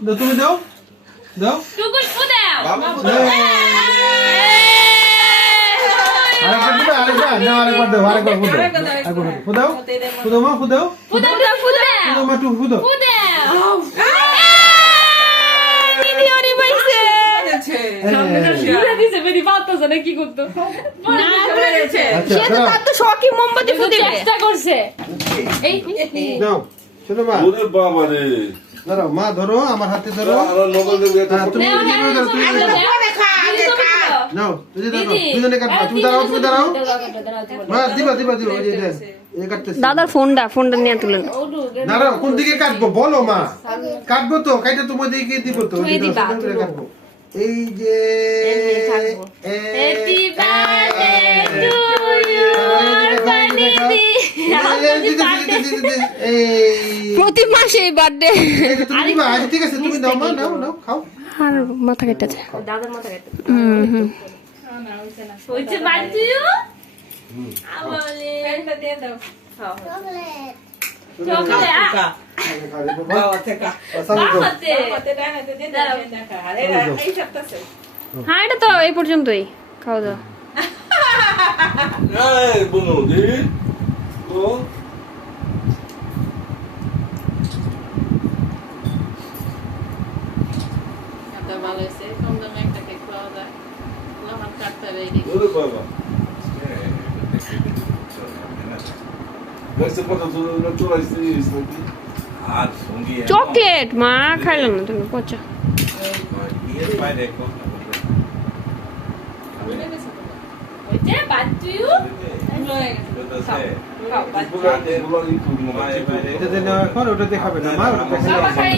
দাও তুমি দাও। দাও। টুকুর দাও বাবা আরেকবার আরেকবার না আরেকবার দাও আরেকবার দাও আরেকবার ফু দাও ফু দাও। মা ফু দাও ফু দাও দাও ফু দাও ফু দাও মা টু ফু দাও দিদি ওরে পাইছে। আচ্ছা তো দাও। তার তো শখই মোমবাতি একটু চেষ্টা করছে। এই দাও। শোনো মা। বাবা রে ধরো মা ধরো আমার হাতে ধরো হ্যাঁ, তুমি নাও, তুমি ধরো, দুজনে কাটবা দাঁড়াও তুমি দাঁড়াও মা দিবা দিবা দিবা এই দাদার ফোনটা ফোনটা নিয়ে তুলেন দাঁড়াও কোন দিকে কাটবো বলো মা কাটবো তো কাইটা তোমার দিকে দিব তো কাটবো এই যে হ্যাপি বার্থডে টু ইউ এই প্রতি মাসে বার্থডে আচ্ছা, ঠিক আছে তুমি দাও মা নাও নাও খাও। আর মাথা কেটেছে দাদার মাথা কেটে হুম হুম। হইছে বাজু হ্যাঁ এটা তো এই পর্যন্তই। খাওয়া দাওয়া। ভালো হয়েছে কম দামে একটা কেক পাওয়া যায় আমার কাটতে হবে এই চকলেট মা খাইলাম না তুমি পচা বিয়ের বাইরে কোন হইছে বাজু বুলানি তুমি এটা ওটা দেখাবে না মা ওটাতে হয়